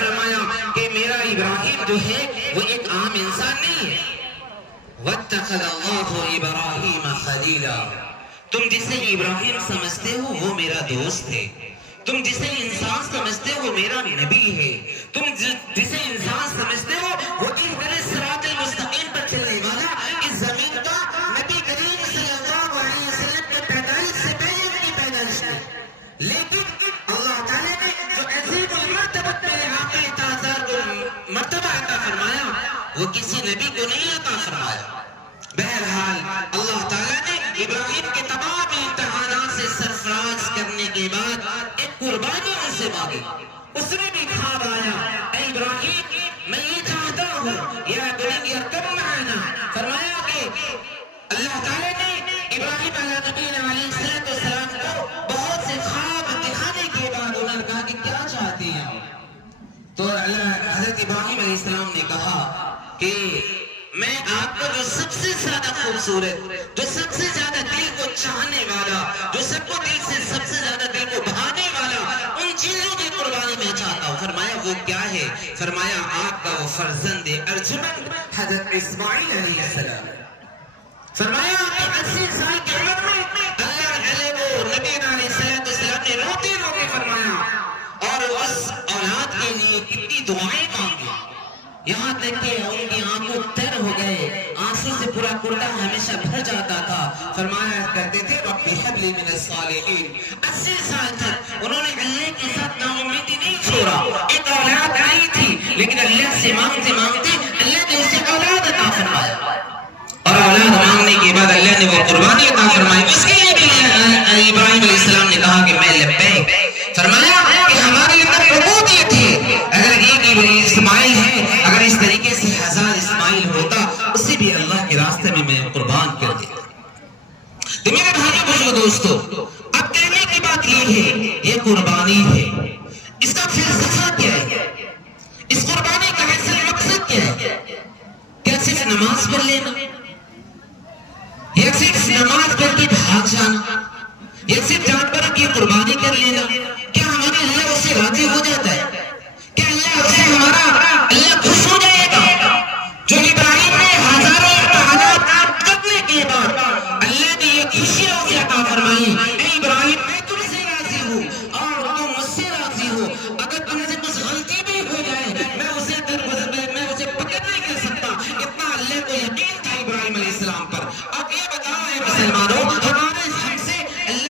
فرمایا کہ میرا ابراہیم جو ہے وہ ایک عام انسان نہیں ہے. وَاتَّخَذَ اللَّهُ إِبْرَاهِيمَ خَلِيلًا. تم جسے ابراہیم سمجھتے ہو وہ میرا دوست ہے. تم جسے انسان سمجھتے ہو میرا نبی ہے. تم جسے انسان سمجھتے ہو وہ اہدنا الصراط المستقیم پر چلنے والا اس زمین کا نبی کریم صلی اللہ علیہ وسلم کے پیدائش سے پہلے ان کی پیدائش ہے. لیکن اللہ تعالیٰ نے جو عظیم المرتبت میں آقا تازہ کو مرتبہ عطا فرمایا وہ کسی نبی کو نہیں عطا فرمایا. بہرحال اللہ تعالیٰ نے ابراہیم کے تمام امتحانات سے سرفراز کرنے کے بعد ایک قربانی ان سے مانگی. اس نے بھی خواب آیا اے ابراہیم میں یہ چاہتا ہوں یا بنی ارکب معنا. فرمایا کہ اللہ تعالیٰ نے ابراہیم علیہ نبی علیہ السلام کو بہت سے خواب دکھانے کے بعد انہوں نے کہا کہ کیا چاہتے ہیں. تو حضرت ابراہیم علیہ السلام نے کہا کہ میں آپ کو جو سب سے زیادہ خوبصورت, جو سب سے زیادہ دل کو چاہنے والا, جو سب کو دل سے سب سے زیادہ دل کو بھانے والا ان چیزوں کی قربانی میں چاہتا ہوں. فرمایا وہ کیا ہے؟ فرمایا آپ کا وہ فرزند ارجمند حضرت اسماعیل علیہ السلام. فرمایا کہ 80 سال کی عمر میں اللہ علیہ وہ نبی علیہ السلام نے روتے روتے فرمایا اور اس اولاد کے لیے کتنی دعائیں مانگی, یہاں تک کہ ان کی آنکھوں تر ہو گئے, آنسو سے پورا کرتا ہمیشہ بھر جاتا تھا. فرمایا کرتے تھے رب هب لي من الصالحین. 80 سال تک انہوں نے اللہ کے ساتھ نا امیدی نہیں چھوڑا. ایک اولاد آئی تھی لیکن اللہ سے مانگتے مانگتے اللہ نے اسے اولاد عطا فرمایا, اور اولاد مانگنے کے بعد اللہ نے وہ قربانی عطا فرمائی. اس کے لیے بھی ابراہیم علیہ السلام نے کہا کہ میں لبیک. فرمایا کہ ہمارے اندر عبودیت ہے, اگر ایک اسماعیل ہے, اگر اس طریقے سے 1000 اسماعیل ہوتا اسے بھی اللہ کے راستے میں میں قربان کر دیتا. تو میرے بھائی بزرگ دوستو, اب کہنے کی بات یہ ہے یہ قربانی ہے, اس کا فلسفہ کیا ہے, اس قربانی کا اصل مقصد کیا ہے؟ کیا صرف نماز پڑھ لینا, یا صرف نماز پڑھ کے بھاگ جانا, یا صرف جانوروں کی قربانی کر لینا؟ کیا ہمارے اللہ اس سے راضی ہو جاتا ہے؟ کیا اللہ اس سے ہمارا اللہ خوش ہو جائے گا؟ جو ابراہیم نے ہزاروں امتحانات کرنے کے بعد اللہ نے یہ خوشیاں اسے عطا فرمائی